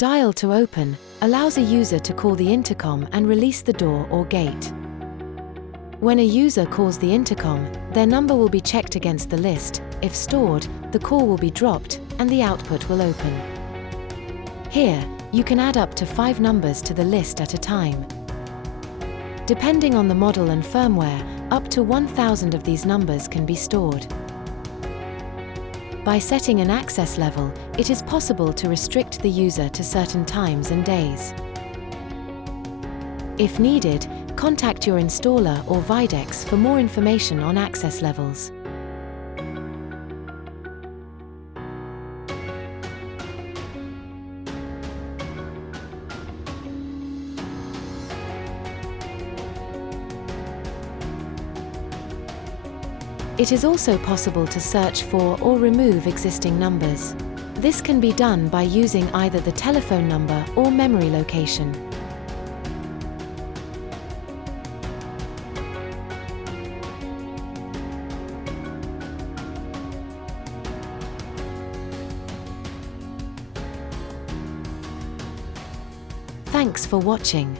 Dial to open allows a user to call the intercom and release the door or gate. When a user calls the intercom, their number will be checked against the list. If stored, the call will be dropped and the output will open. Here, you can add up to 5 numbers to the list at a time. Depending on the model and firmware, up to 1,000 of these numbers can be stored. By setting an access level, it is possible to restrict the user to certain times and days. If needed, contact your installer or Videx for more information on access levels. It is also possible to search for or remove existing numbers. This can be done by using either the telephone number or memory location. Thanks for watching.